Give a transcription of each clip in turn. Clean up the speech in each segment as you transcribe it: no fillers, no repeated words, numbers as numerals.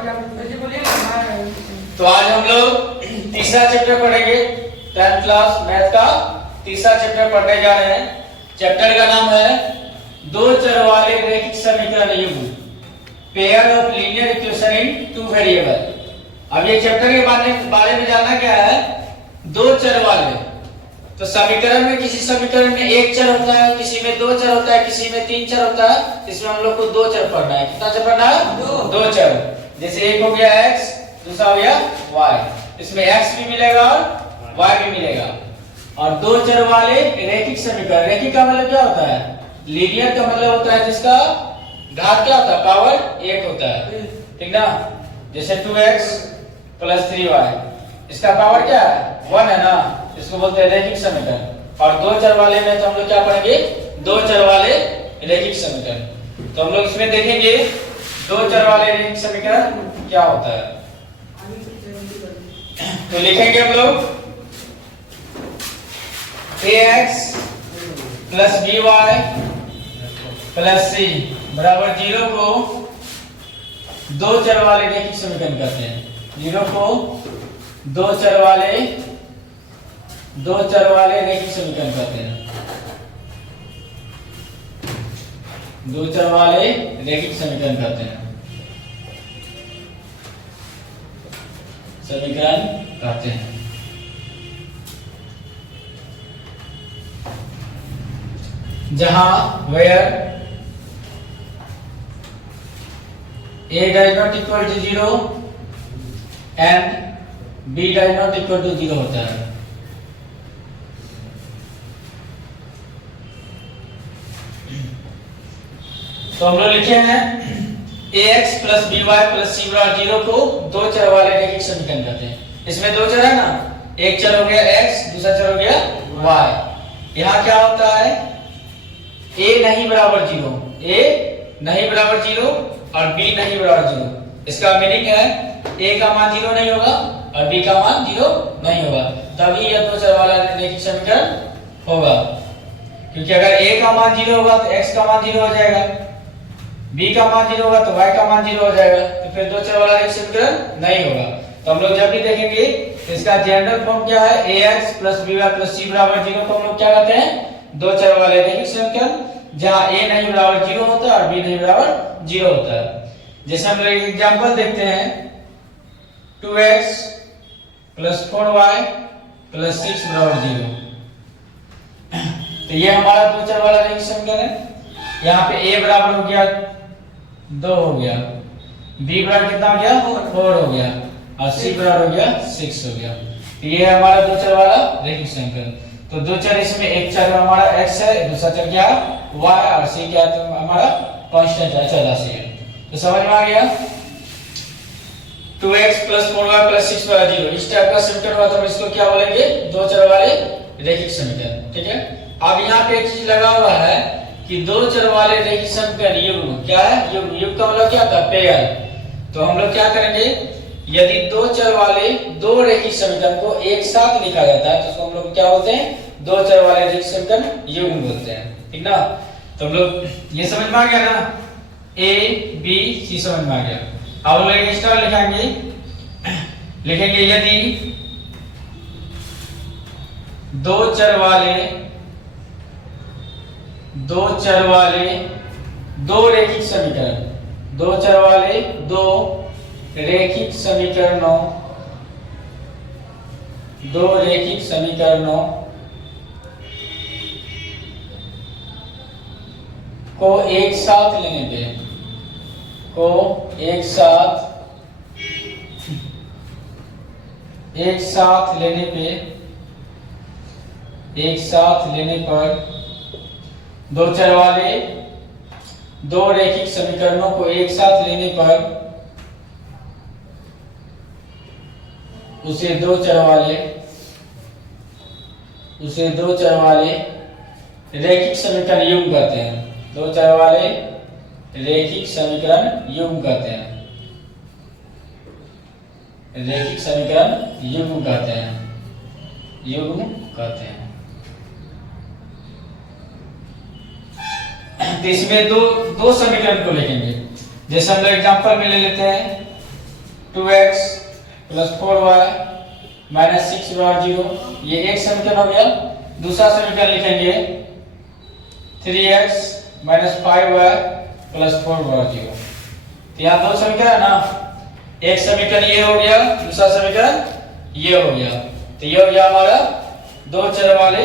तो आज हम लोग तीसरा चैप्टर पढ़ेंगे 10th क्लास मैथ का तीसरा चैप्टर पढ़ने जा रहे हैं। चैप्टर का नाम है दो चर वाले रैखिक समीकरण युग्म, pair of linear equation in two variable. अब ये चैप्टर के बारे में जानना क्या है, दो चर वाले। तो समीकरण में किसी समीकरण में एक चर होता है, किसी में दो चर होता है, किसी में तीन चर होता है। इसमें हम लोग को दो चर पढ़ना है। कितना चर पढ़ना है? दो चर। जैसे एक हो गया x, दूसरा हो गया y। इसमें x भी मिलेगा और y भी मिलेगा। और दो चर वाले रैखिक समीकरण। रैखिक का मतलब क्या होता है? लीनियर का मतलब होता है जिसका घात क्या होता है? पावर एक होता है, ठीक ना। जैसे 2x + 3y, इसका पावर क्या है? 1 है ना। इसको बोलते हैं रैखिक समीकरण। और दो चर वाले में तो हम लोग क्या पढ़ेंगे? दो चर वाले रैखिक समीकरण। तो हम लोग इसमें देखेंगे दो चर वाले रैखिक समीकरण क्या होता है। तो लिखेंगे हम लोग ax + by + c बराबर 0 को दो चर वाले रैखिक समीकरण कहते हैं। 0 को दो चर वाले रैखिक समीकरण कहते हैं। दो चर वाले रैखिक समीकरण कहते हैं। जहां where a does not equal to 0 and b does not equal to 0 होता है। तो हम लोग लिखे हैं ax + by + c बराबर 0 को दो चर वाले रैखिक समीकरण कहते हैं। इसमें दो चर है ना, एक चर हो गया x, दूसरा चर हो गया y। यहाँ क्या होता है? a नहीं बराबर 0, a नहीं बराबर 0 और b नहीं बराबर 0। इसका मीनिंग है a का मान 0 नहीं होगा और b का मान 0 नहीं होगा, तभी यह दो चर वाला रैखिक समीकरण होगा। क्योंकि अगर a का मान 0 होगा तो x का मान 0 हो जाएगा, b का मान 0 होगा तो y का मान 0 हो जाएगा, तो फिर दो चर वाला रैखिक समीकरण नहीं होगा। तो हम लोग जब भी देखेंगे तो इसका जनरल फॉर्म क्या है? ax + by + c बराबर 0 को हम लोग क्या कहते हैं? दो चर वाले रैखिक समीकरण जहां a नहीं बराबर 0 होता है और b नहीं बराबर 0 होता है। जैसे हम लोग एक एग्जांपल देखते हैं 2x + 4y + 6 बराबर 0। तो ये हमारा दो चर वाला रैखिक समीकरण है। यहाँ पे a बराबर हो गया 2 हो गया, b बराबर कितना हो गया? 4 हो गया और c बराबर हो गया 6 हो गया। तो ये है हमारा दो चर वाला रैखिक समीकरण। तो दो चर, इसमें एक चर हमारा x है, दूसरा चर क्या है? y, और c क्या है? तो हमारा कांस्टेंट है, चरराशि है। तो समझ में आ गया? 2x + 4y + 6 बराबर 0 इस टाइप का समीकरण हुआ तो इसको क्या बोलेंगे? दो चर वाले रैखिक समीकरण, ठीक है। अब यहाँ पे एक चीज लगा हुआ है कि दो चर वाले रैखिक समीकरण युग्म क्या है? युग्म का मतलब क्या होता है? पेयर। तो हम लोग क्या करेंगे, यदि दो चर वाले दो रैखिक समीकरण को एक साथ लिखा जाता है तो उसको हम लोग क्या बोलते हैं? दो चर वाले रैखिक समीकरण युग्म बोलते हैं, ठीक ना। तो हम लोग ये समझ में आ गया ना, a b c समझ में आ गया। अब हम लोग एक्स्ट्रा लिखेंगे यदि दो चर वाले दो रैखिक समीकरण, दो चर वाले दो रैखिक समीकरणों को एक साथ लेने पर दो चर वाले दो रैखिक समीकरणों को एक साथ लेने पर उसे दो चर वाले रैखिक समीकरण युग्म कहते हैं। दो चर वाले रैखिक समीकरण युग्म कहते हैं। तो इसमें दो समीकरण को लिखेंगे। जैसे हम लोग एग्जांपल में ले लेते हैं 2x प्लस 4y माइनस 6 बराबर 0। ये एक समीकरण हो गया। दूसरा समीकरण लिखेंगे 3x माइनस 5y प्लस 4 बराबर 0। तो यहाँ दो समीकरण है ना, एक समीकरण ये हो गया, दूसरा समीकरण ये हो गया। तो ये हो गया हमारा दो चर वाले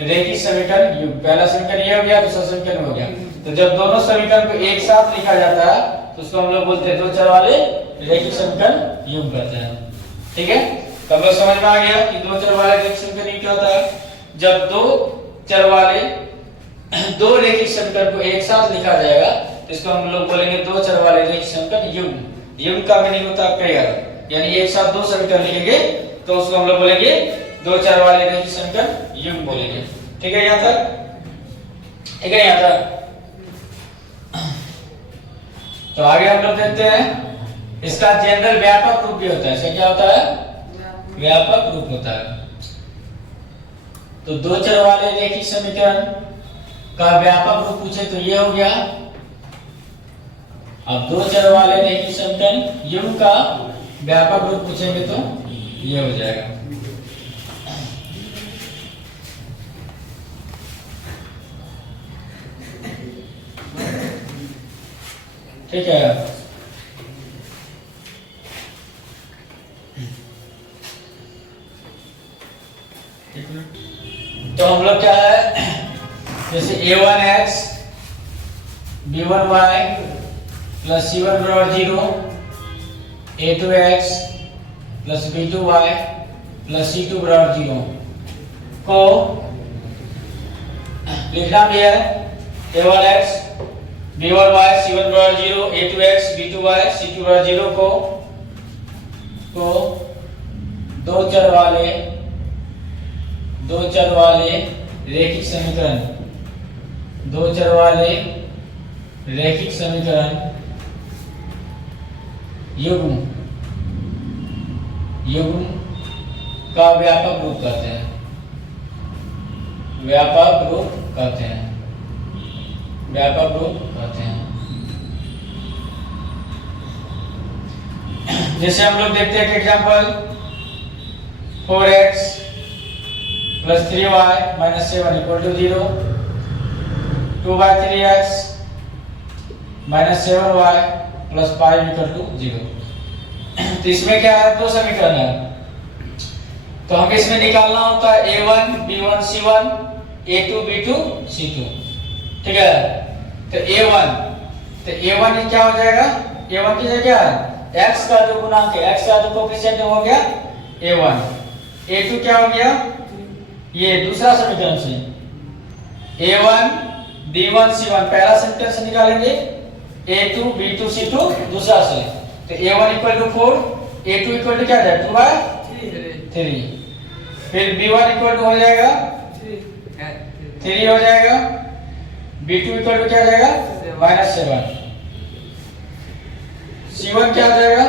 रेखीय समीकरण। पहला समीकरण ये हो गया, दूसरा समीकरण हो गया। तो जब दोनों समीकरण को एक साथ लिखा जाता है तो उसको हम लोग बोलते हैं दो चर वाले रेखीय समीकरण युग्म कहते हैं। ठीक है, तो हम लोग समझ में आ गया कि दो चर वाले रेखीय समीकरण क्या होता है। जब दो चर वाले दो रेखीय समीकरण को एक साथ लिखा जाएगा तो इसको हम लोग बोलेंगे दो चर वाले रेखीय समीकरण युग्म। युग्म का मीनिंग होता है पेयर, यानी एक साथ दो समीकरण लिखेंगे तो उसको हम लोग बोलेंगे दो चर वाले रेखीय समीकरण युग्म बोलेंगे। ठीक है, यहाँ तक ठीक है। यहाँ तक तो आगे हम लोग देखते हैं इसका जनरल व्यापक रूप भी होता है। इसका क्या होता है? व्यापक रूप होता है। तो दो चर वाले रेखीय समीकरण का व्यापक रूप पूछे तो ये हो गया। अब दो चर वाले रेखीय समीकरण युग्म का व्यापक रूप पूछेंगे तो ये हो जाएगा। ठीक है, तो हम लोग क्या है, जैसे a1x b1y प्लस c1 बराबर 0, a2x plus b2y plus c2 बराबर 0 को लिखना भी है। a1x b1y c1 बराबर 0, a2x b2y c2 बराबर 0 को दो चर वाले रेखिक समीकरण, दो चर वाले रेखिक समीकरण युग्म का व्यापक रूप कहते हैं। व्यापक रूप कहते हैं। व्यापक रूप कहते हैं। जैसे हम लोग देखते हैं कि example 4x plus 3y minus 7 equal to 0, 2/3x minus 7y plus 5 equal to 0। तो इसमें क्या है, दो समीकरण है। तो हमें इसमें निकालना होता है a1 b1 c1, a2 b2 c2। ठीक है, तो a1 ये क्या हो जाएगा, a1 की जगह क्या है, x का जो गुणांक है, x का जो कोएफिशिएंट हो गया a1। a2 क्या हो गया, ये दूसरा समीकरण से a1 b1 c1 पहला समीकरण से निकालेंगे, a2 b2 c2 दूसरा से। तो a1 equal to 4, a2 equal to क्या जाएगा 2/3, फिर b1 इक्वल टू हो जाएगा 3 हो जाएगा, b2 इक्वल टू क्या हो जाएगा -7, c1 क्या हो जाएगा,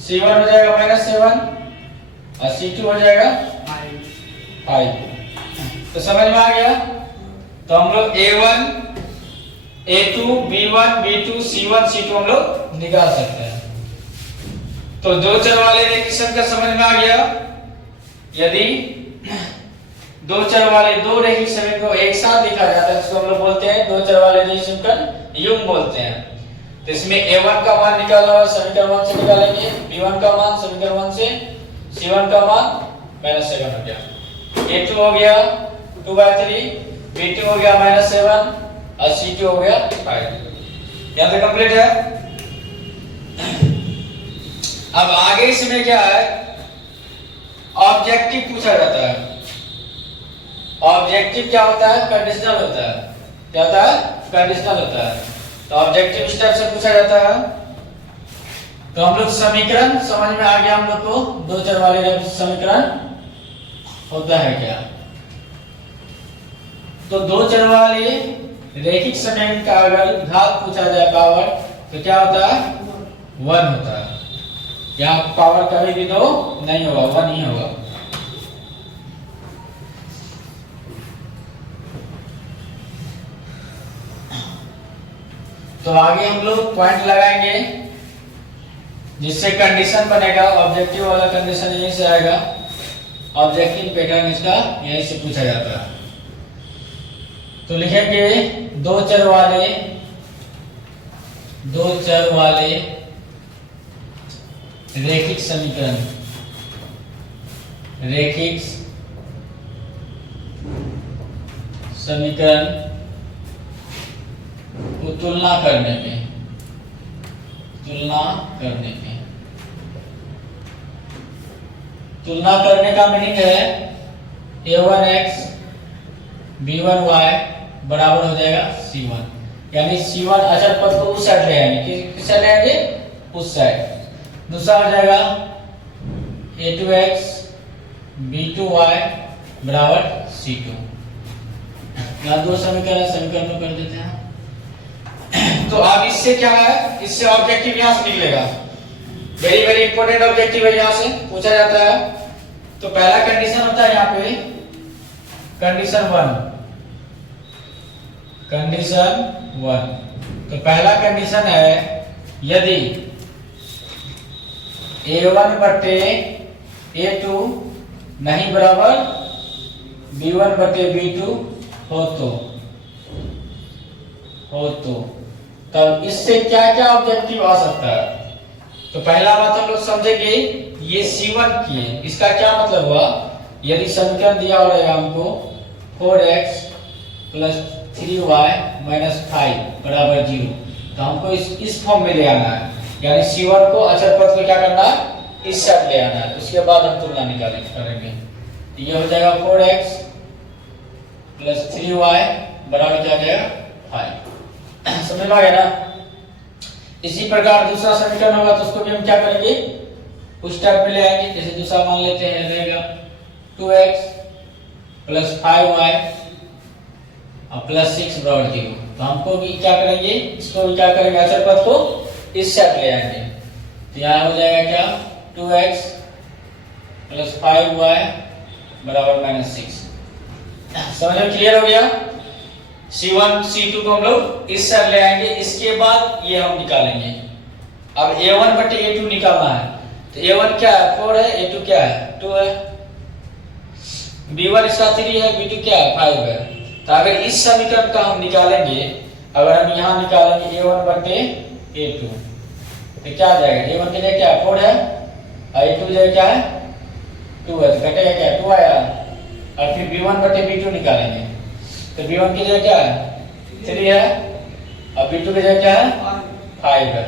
c1 हो जाएगा -7 और c2 हो जाएगा 5। तो समझ में आ गया। तो हम लोग a1 a2 b1 b2 c1 c2 हम लोग निकाल सकते हैं। तो दो चर वाले रेखीय समीकरण समझ में आ गया। यदि दो चर वाले दो रेखीय समीकरण को एक साथ लिखा जाता है तो हम लोग बोलते हैं दो चर वाले रेखीय समीकरण युग्म बोलते हैं। तो इसमें a1 का मान निकालना है, समीकरण 1 से निकालेंगे, b1 का मान समीकरण 1 से, c1 का मान -7 हो गया, a2 हो गया 2/3, b2 हो गया -7 और c2 हो गया 5। यहाँ तक कंप्लीट है। अब आगे इसमें क्या है, ऑब्जेक्टिव पूछा जाता है। ऑब्जेक्टिव क्या होता है, कंडीशनल होता है। क्या होता है, कंडीशनल होता है। तो ऑब्जेक्टिव इस टाइप से पूछा जाता है। तो हम लोग समीकरण समझ में आ गया हम लोग को, दो चर वाले समीकरण होता है क्या। तो दो चर वाले रेखिक समीकरण का अगर घात पूछा जाए पावर तो क्या होता है, 1 होता है। यहाँ पावर कभी भी 2 नहीं होगा, 1 ही होगा। तो आगे हम लोग पॉइंट लगाएंगे जिससे कंडीशन बनेगा ऑब्जेक्टिव वाला कंडीशन यहीं से आएगा। ऑब्जेक्टिव पैटर्न इसका यहीं से पूछा जाता है। तो लिखेंगे दो चर वाले रैखिक समीकरण को तुलना करने पे तुलना करने का मीनिंग है a1x b1y बराबर हो जाएगा c1, यानी c1 अचर पद को उस साइड ले आएंगे। किस साइड ले आएंगे? उस साइड। दूसरा हो जाएगा a2x b2y बराबर c2। यहाँ दो समीकरण को कर देते हैं। तो अब इससे क्या है, इससे ऑब्जेक्टिव यहां से निकलेगा। वेरी वेरी इंपॉर्टेंट ऑब्जेक्टिव है, यहां से पूछा जाता है। तो पहला कंडीशन होता है यहाँ पे कंडीशन 1। तो पहला कंडीशन है यदि a1 बटे a2 नहीं बराबर b1 बटे b2 हो तो तब इससे क्या क्या ऑब्जेक्टिव आ सकता है। तो पहला बात हम लोग समझेंगे, ये C1 की है, इसका क्या मतलब हुआ। यदि समीकरण दिया हो रहेगा हमको 4x प्लस 3y माइनस 5 बराबर 0, तो हमको इस फॉर्म में ले आना है, यानी C1 को अचर पद को क्या करना है, इस साइड ले आना है। उसके बाद हम तुलना करेंगे। ये हो जाएगा 4x प्लस 3y बराबर क्या हो जाएगा 5। समझ में आ गया ना। इसी प्रकार दूसरा समीकरण होगा तो उसको भी हम क्या करेंगे, उस टाइप पे ले आएंगे। जैसे दूसरा मान लेते हैं, रहेगा 2x प्लस 5y और प्लस 6 बराबर 0। तो हमको भी क्या करेंगे, इसको भी क्या करेंगे, अचर पद को इस साइड ले आएंगे। तो यहाँ हो जाएगा क्या 2x प्लस 5y बराबर माइनस 6। समझ में क्लियर हो गया। C1 C2 को हम लोग इस साइड ले आएंगे। इसके बाद ये हम निकालेंगे। अब A1 बटे A2 निकालना है। तो A1 क्या है 4 है, A2 क्या है 2 है, B1 इसका 3 है, B2 क्या है 5 है। तो अगर इस समीकरण का हम निकालेंगे, अगर हम यहाँ निकालेंगे A1 बटे A2 तो क्या आ जाएगा, A1 की जगह क्या 4 है और A2 की जगह क्या है 2 है, तो कटेगा क्या 2 आया। और फिर B1 बटे B2 निकालेंगे, तो B1 की जगह क्या है 3 है और B2 की जगह क्या है 5 है।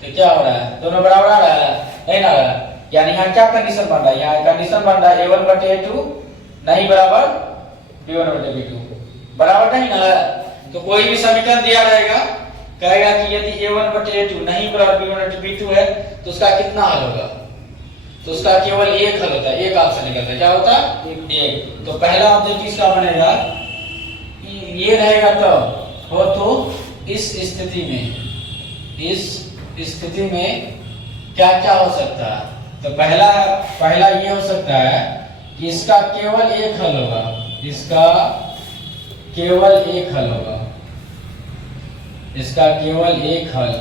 तो क्या हो रहा है, दोनों बराबर आ रहा है, नहीं ना आ रहा है। यानी यहाँ क्या कंडीशन बन रहा है, यहाँ कंडीशन बन रहा है A1 बटे A2 नहीं बराबर B1 बटे B2 बराबर नहीं ना है। तो कोई भी समीकरण दिया रहेगा, कहेगा कि यदि A1 बटे A2 नहीं बराबर B1 बटे B2 है तो उसका कितना हल होगा, तो उसका केवल एक हल होता है, एक आंसर निकलता है। क्या होता है एक। तो पहला ऑब्जेक्ट किसका बनेगा, ये रहेगा तब हो तो इस स्थिति में क्या क्या हो सकता है। तो पहला ये हो सकता है कि इसका केवल एक हल होगा, इसका केवल एक हल होगा, इसका केवल एक हल।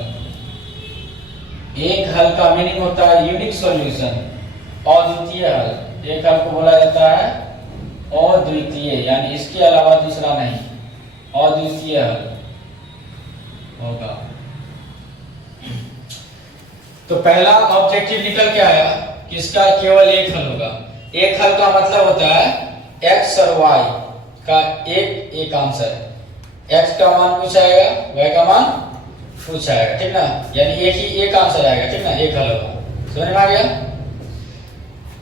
एक हल का मीनिंग होता है यूनिक सॉल्यूशन, अद्वितीय हल। एक हल को बोला जाता है अद्वितीय, यानी इसके अलावा दूसरा नहीं, अद्वितीय हल होगा। तो पहला ऑब्जेक्टिव निकल के आया कि इसका केवल एक हल होगा। एक हल का मतलब होता है x और y का एक आंसर है। x का मान पूछा आएगा, y का मान पूछा आएगा, ठीक ना। यानी एक आंसर आएगा, ठीक ना, एक हल होगा। समझ में आ गया।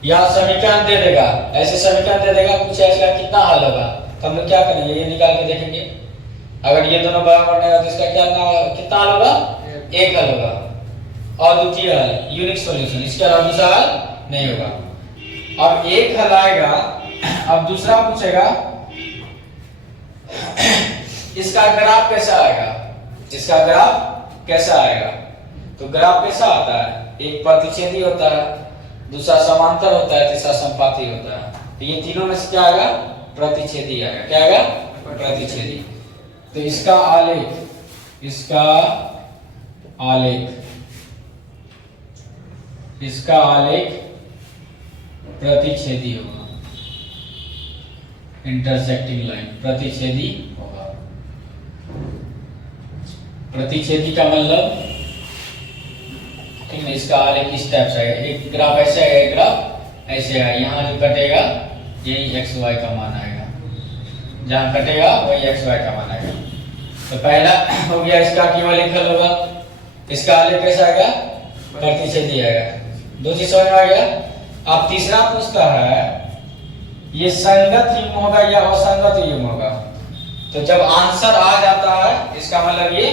या समीकरण दे देगा, ऐसे समीकरण दे देगा, पूछा इसका कितना हल होगा, तो हम लोग क्या करेंगे, ये निकाल के देखेंगे। अगर ये दोनों बराबर नहीं हो तो इसका कितना हल होगा, एक हल होगा, अद्वितीय हल, यूनिक सॉल्यूशन। इसके अलावा दूसरा हल नहीं होगा। अब एक हल आएगा, अब दूसरा पूछेगा इसका ग्राफ कैसा आएगा, इसका ग्राफ कैसा आएगा। तो ग्राफ कैसा आता है, एक प्रतिच्छेदी होता है, दूसरा समांतर होता है, तीसरा संपाती होता है। तो ये तीनों में से क्या आएगा, प्रतिच्छेदी आएगा। क्या आएगा, प्रतिच्छेदी। तो इसका आलेख इसका आलेख प्रतिच्छेदी होगा, इंटरसेक्टिंग लाइन प्रतिच्छेदी होगा। प्रतिच्छेदी का मतलब ठीक है, इसका आलेख इस टाइप से आएगा, एक ग्राफ ऐसे आएगा, एक ग्राफ ऐसे आएगा। यहाँ जो कटेगा यही एक्स वाई का मान आएगा, जहाँ कटेगा वही एक्स वाई का मान आएगा। तो पहला हो गया इसका केवल एक हल होगा, इसका आलेख कैसा आएगा, प्रतिच्छेदी आएगा। दो चीज समझ में आ गया। अब तीसरा पूछता है ये संगत युग्म होगा या असंगत युग्म होगा। तो जब आंसर आ जाता है इसका मतलब ये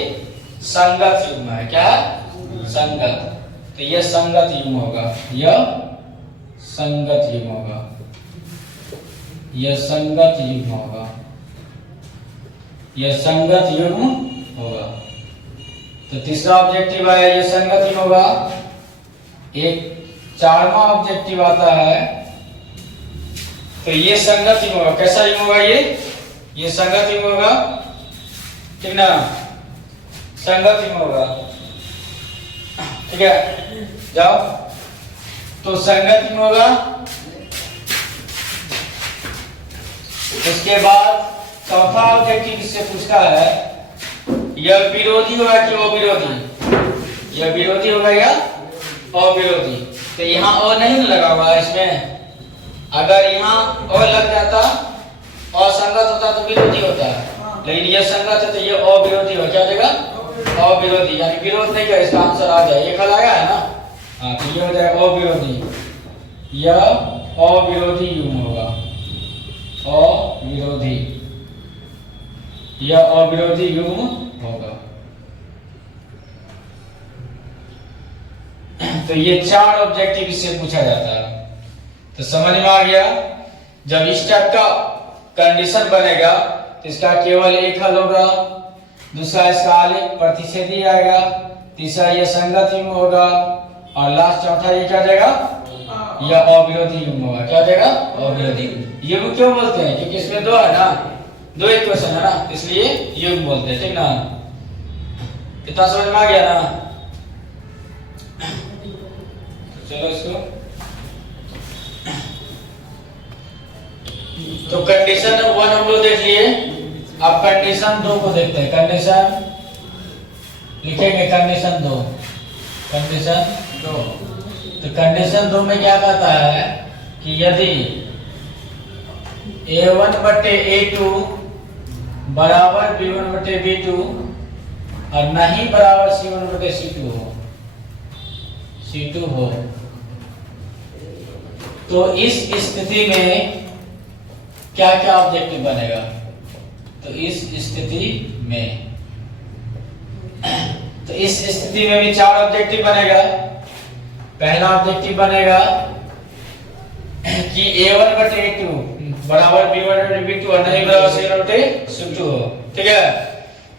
संगत युग्म है। क्या संगत, तो ये संगत युग्म होगा, यह संगत युग्म होगा, यह संगत युग्म होगा, यह संगत युग्म होगा। तो तीसरा ऑब्जेक्टिव आया ये संगत युग्म होगा। एक चारवां ऑब्जेक्टिव आता है तो ये संगत युग्म होगा। कैसा युग्म होगा ये संगत युग्म होगा, ठीक ना, संगत युग्म होगा। ठीक है, जाओ। तो संगत युग्म होगा। इसके बाद चौथा ऑब्जेक्टिव इससे पूछता है यह विरोधी होगा कि अविरोधी, यह विरोधी होगा या अविरोधी। तो यहाँ और नहीं लगा हुआ इसमें, अगर यहाँ और लग जाता असंगत होता तो विरोधी होता है, लेकिन यह संगत है तो ये अविरोधी हो। क्या देगा, अविरोधी, यानी विरोध नहीं कर, इसका आंसर आ जाए। ये कल आया है ना, हाँ, तो ये हो जाएगा अविरोधी, यह अविरोधी युग्म होगा, अविरोधी, यह अविरोधी युग्म होगा। तो ये चार ऑब्जेक्टिव इससे पूछा जाता है। तो समझ में आ गया। जब इस टाइप का कंडीशन बनेगा तो इसका केवल एक हल होगा, दूसरा इसका आलेख प्रतिच्छेदी आएगा, तीसरा ये संगत युग्म होगा, और लास्ट चौथा ये क्या जाएगा, यह अविरोधी युग्म होगा। क्या जाएगा, अविरोधी युग्म। क्यों बोलते हैं, क्योंकि इसमें दो है ना, दो इक्वेशन है ना, इसलिए युग्म बोलते हैं। ठीक ना, इतना समझ में आ गया ना। चलो इसको, तो कंडीशन 1 हम लोग देख लिए। अब कंडीशन 2 को देखते हैं। कंडीशन लिखेंगे, कंडीशन 2, कंडीशन 2। तो कंडीशन 2 में क्या कहता है कि यदि A1 बटे A2 बराबर B1 बटे B2 और नहीं बराबर C1 बटे C2 हो, तो इस स्थिति में क्या क्या ऑब्जेक्टिव बनेगा। तो इस स्थिति में, तो इस स्थिति में भी चार ऑब्जेक्टिव बनेगा। पहला ऑब्जेक्टिव बनेगा कि A1 बटे A2 बराबर B1 बटे B2 और नहीं बराबर C1 बटे C2 हो। ठीक है,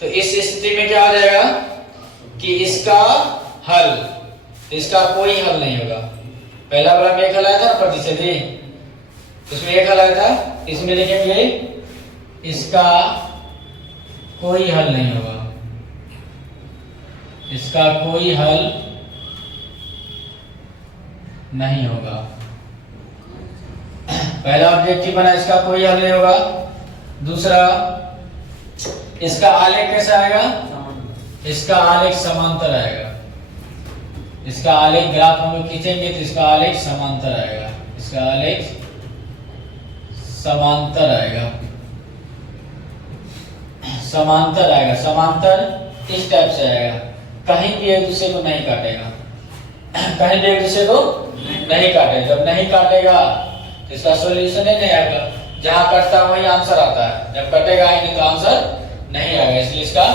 तो इस स्थिति में क्या आ जाएगा कि इसका हल, इसका कोई हल नहीं होगा। पहला वाला में एक हल आया था ना, प्रतिच्छेदी, इसमें एक हल आया था, इसमें लिखेंगे इसका कोई हल नहीं होगा, इसका कोई हल नहीं होगा। पहला ऑब्जेक्टिव बना, इसका कोई हल नहीं होगा। दूसरा, इसका आलेख कैसा आएगा, इसका आलेख समांतर आएगा। इसका आलेख ग्राफ हम लोग खींचेंगे तो इसका आलेख समांतर आएगा, इसका आलेख समांतर आएगा, समांतर आएगा। समांतर इस टाइप से आएगा, कहीं भी एक दूसरे को नहीं काटेगा, कहीं भी एक दूसरे को नहीं काटेगा। जब नहीं काटेगा तो इसका सॉल्यूशन ही नहीं आएगा, जहां कटता है वही आंसर आता है, जब कटेगा ही नहीं तो आंसर नहीं आएगा, इसलिए इसका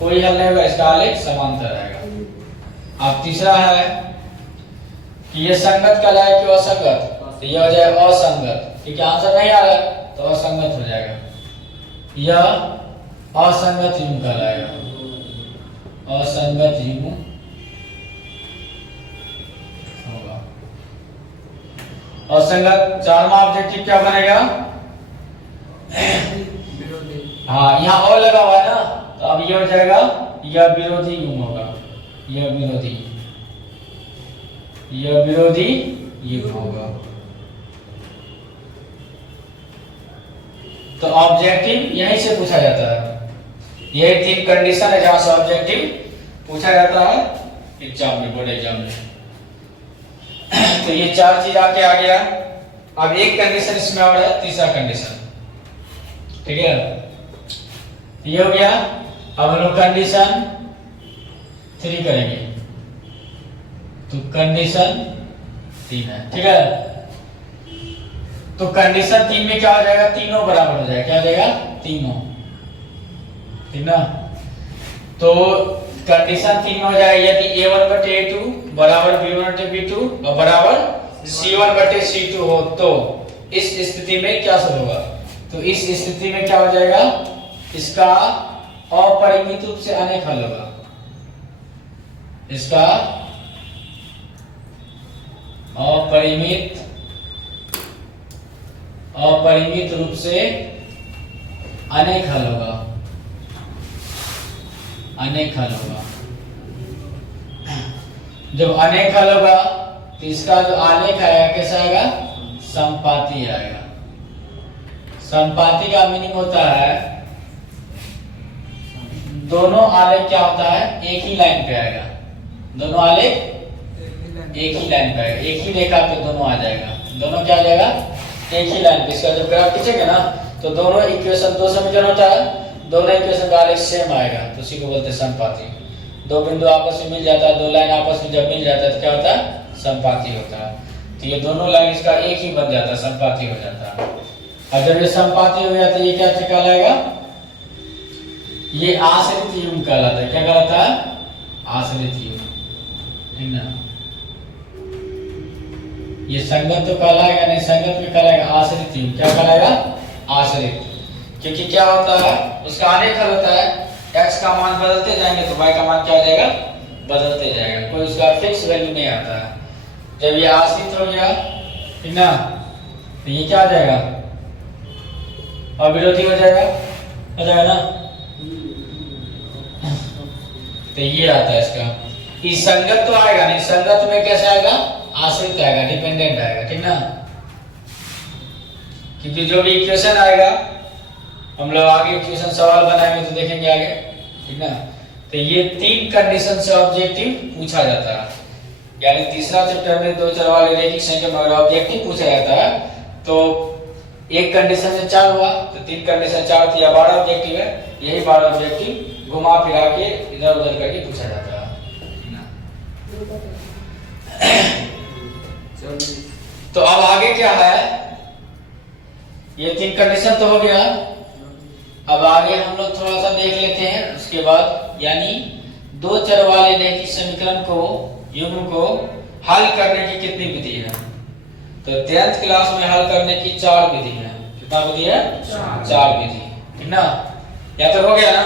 कोई हल नहीं होगा, इसका आलेख समांतर आएगा। अब तीसरा है कि ये संगत कहलाए कि असंगत, तो यह हो जाएगा असंगत, क्योंकि आंसर नहीं आ रहा है तो असंगत हो जाएगा। यह असंगत युग्म कहलाएगा, असंगत युग्म होगा। असंगत चारवां ऑब्जेक्टिव क्या बनेगा, हाँ यहाँ और लगा हुआ है ना, तो अब ये हो जाएगा यह विरोधी युग्म होगा, यह विरोधी, यह विरोधी युग्म होगा। तो ऑब्जेक्टिव यहीं से पूछा जाता है। यही 3 कंडीशन है जहां से ऑब्जेक्टिव पूछा जाता है एग्जाम में, बोर्ड एग्जाम में। तो ये 4 चीज आके आ गया। अब एक कंडीशन इसमें और है, तीसरा कंडीशन, ठीक है। ये हो गया। अब हम लोग कंडीशन 3 करेंगे। तो कंडीशन 3 है, ठीक है। तो कंडीशन 3 में क्या हो जाएगा, तीनों बराबर हो जाएगा। क्या हो जाएगा, तीनों, ठीक ना। तो कंडीशन 3 में हो जाएगा यदि A1 बटे A2 बराबर B1 बटे B2 और बराबर C1 बटे C2 हो तो इस स्थिति में क्या सब होगा। तो इस स्थिति में क्या हो जाएगा, इसका अपरिमित रूप से अनेक हल होगा। इसका अपरिमित रूप से अनेक हल होगा। अनेक हल होगा। जब अनेक हल होगा तो इसका जो आलेख आएगा कैसा आएगा, संपाती आएगा। संपाती का मीनिंग होता है दोनों आलेख क्या होता है, एक ही लाइन पे आएगा। दोनों आलेख एक ही लाइन पे आएगा, एक ही रेखा पे दोनों आ जाएगा। दोनों क्या आ जाएगा, एक ही लाइन पे। इसका जब ग्राफ खींचेंगे ना तो दोनों इक्वेशन, 2 समीकरण होता है, दोनों इक्वेशन का आलेख सेम आएगा, तो उसी को बोलते हैं संपाती। 2 बिंदु आपस में मिल जाता है, 2 लाइन आपस में जब मिल जाता है तो क्या होता है, संपाती होता है। तो ये दोनों लाइन इसका एक ही बन जाता है, संपाती हो जाता है। और जब ये संपाती हो जाता है ये क्या कहलाएगा, ये आश्रित युग्म कहलाता है। क्या कहलाता है, आश्रित युग्म, ठीक ना। ये संगत तो कहलाएगा नहीं, संगत में कहलाएगा आश्रित युग्म। क्या कहलाएगा, आश्रित। क्योंकि क्या होता है, उसका अनेक हल होता है। x का मान बदलते जाएंगे तो y का मान क्या हो जाएगा, बदलते जाएगा। कोई उसका फिक्स वैल्यू नहीं आता है। जब ये आश्रित हो गया, ठीक ना, तो ये क्या हो जाएगा, अविरोधी हो जाएगा ना। तो ये आता है इसका। इस संगत तो आएगा नहीं, संगत में कैसे आएगा, आश्रित आएगा, डिपेंडेंट आएगा, ठीक ना। क्योंकि जो भी इक्वेशन आएगा, हम लोग आगे इक्वेशन सवाल बनाएंगे तो देखेंगे आगे, ठीक ना। तो ये 3 कंडीशन से ऑब्जेक्टिव पूछा जाता है। यानी तीसरा चैप्टर में 2 चर वाले रैखिक संख्या में अगर ऑब्जेक्टिव पूछा जाता है तो एक कंडीशन से 4 हुआ तो 3 कंडीशन 4 थी या 12 ऑब्जेक्टिव है। यही 12 ऑब्जेक्टिव घुमा फिरा के इधर उधर करके पूछा जाता है, ठीक ना। तो अब आगे क्या है, ये 3 कंडीशन तो हो गया। अब आगे हम लोग थोड़ा सा देख लेते हैं उसके बाद, यानी 2 चर वाले रैखिक समीकरण को, युग्म को हल करने की कितनी विधि है। तो 10th क्लास में हल करने की 4 विधि है। कितना विधि है, 4 विधि, ठीक ना। या तो हो गया ना।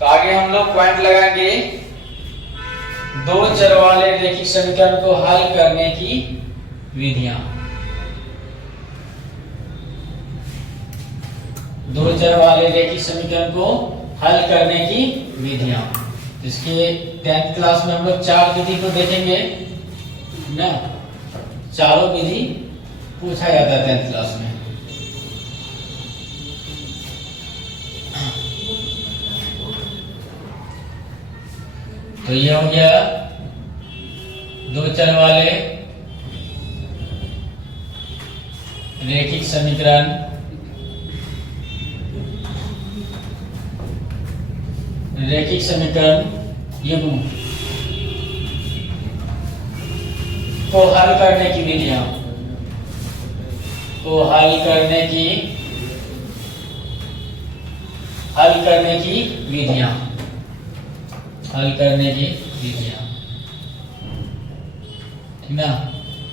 तो आगे हम लोग पॉइंट लगाएंगे 2 चर वाले रैखिक समीकरण को हल करने की विधियां। 2 चर वाले रैखिक समीकरण को हल करने की विधियां। इसके 10th क्लास में हम लोग 4 विधि को देखेंगे ना। चारों विधि पूछा जाता है 10th क्लास में। तो ये हो गया 2 चर वाले रैखिक समीकरण युग्म को हल करने की विधियां, ठीक ना।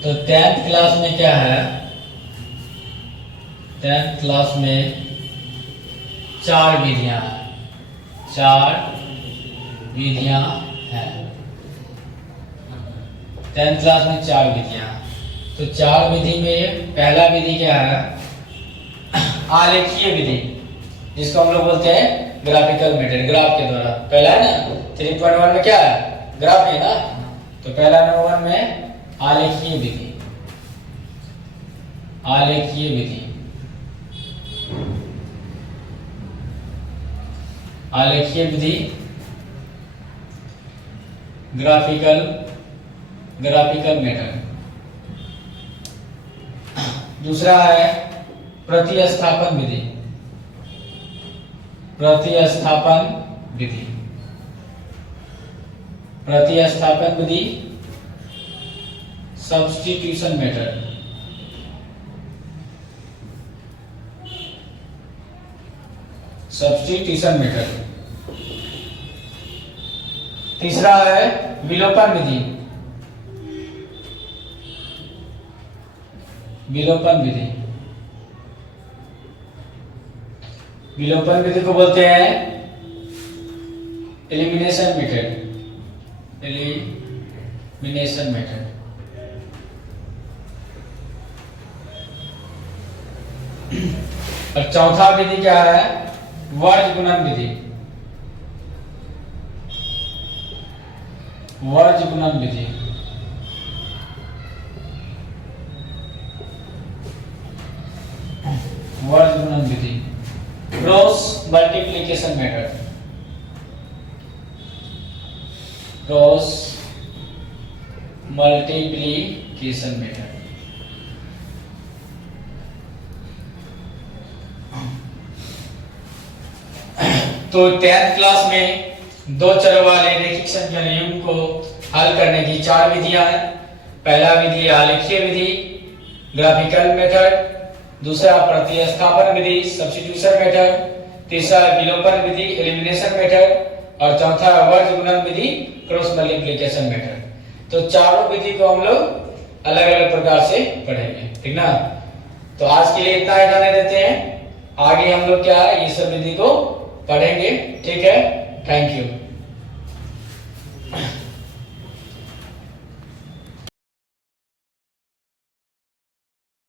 तो 10th क्लास में क्या है, 10th क्लास में 4 विधियां हैं। 4 विधियां हैं 10th क्लास में 4 विधियां। तो 4 विधि में पहला विधि क्या है, आलेखीय विधि, जिसको हम लोग बोलते हैं ग्राफिकल मेथड, ग्राफ के द्वारा। पहला है ना 3.1 में क्या है, ग्राफ है ना। तो पहला नंबर 1 में आलेखीय विधि। आलेखीय विधि, आलेखीय विधि, ग्राफिकल मेथड। दूसरा है प्रतिस्थापन विधि। प्रतिस्थापन विधि, प्रतिस्थापन विधि, सब्स्टिट्यूशन मेथड। Substitution method. तीसरा है विलोपन विधि। विलोपन विधि, विलोपन विधि को बोलते हैं एलिमिनेशन मेथड। Elimination method. और चौथा विधि क्या है? वर्ज गुणन विधि। वर्ज गुणन विधि, वर्ज गुणन विधि, cross multiplication method. Cross multiplication method. तो 10th क्लास में दो चर वाले रैखिक संख्या नियम को हल करने की 4 विधियां हैं। पहला विधि आलेखीय विधि, ग्राफिकल मेथड। दूसरा प्रतिस्थापन विधि, सब्स्टिट्यूशन मेथड। तीसरा विलोपन विधि, एलिमिनेशन मेथड। और चौथा वर्ज गुणन विधि, क्रॉस मल्टीप्लिकेशन मेथड। तो चारों विधि को हम लोग अलग अलग प्रकार से पढ़ेंगे, ठीक ना। तो आज के लिए इतना ही जाने देते हैं, आगे हम लोग क्या है ये सब विधि को पढ़ेंगे, ठीक है। Thank you.